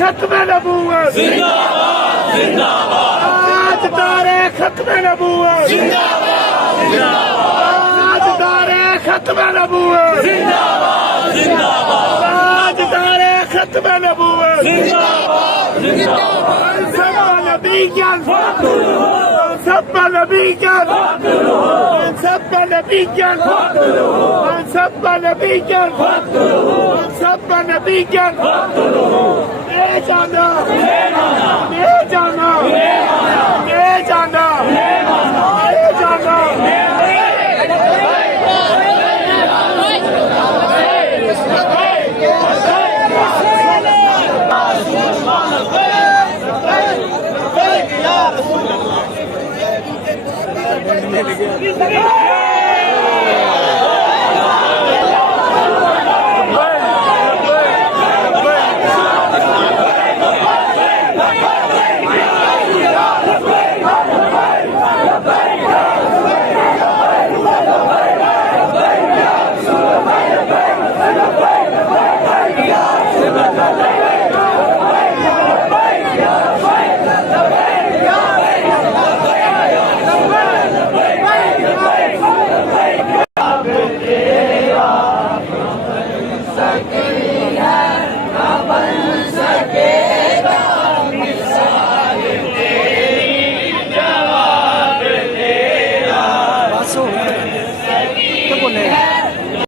खत्म नबूवत जिंदाबाद जिंदाबाद ताजदारे खत्म नबूवत जिंदाबाद जिंदाबाद ताजदारे खत्म नबूवत जिंदाबाद जिंदाबाद ताजदारे खत्म नबूवत जिंदाबाद जिंदाबाद सबका नबी क्या सबका नबी क्या सबका नबी क्या सबका नबी क्या सबका नबी क्या ले जाना ले जाना ले जाना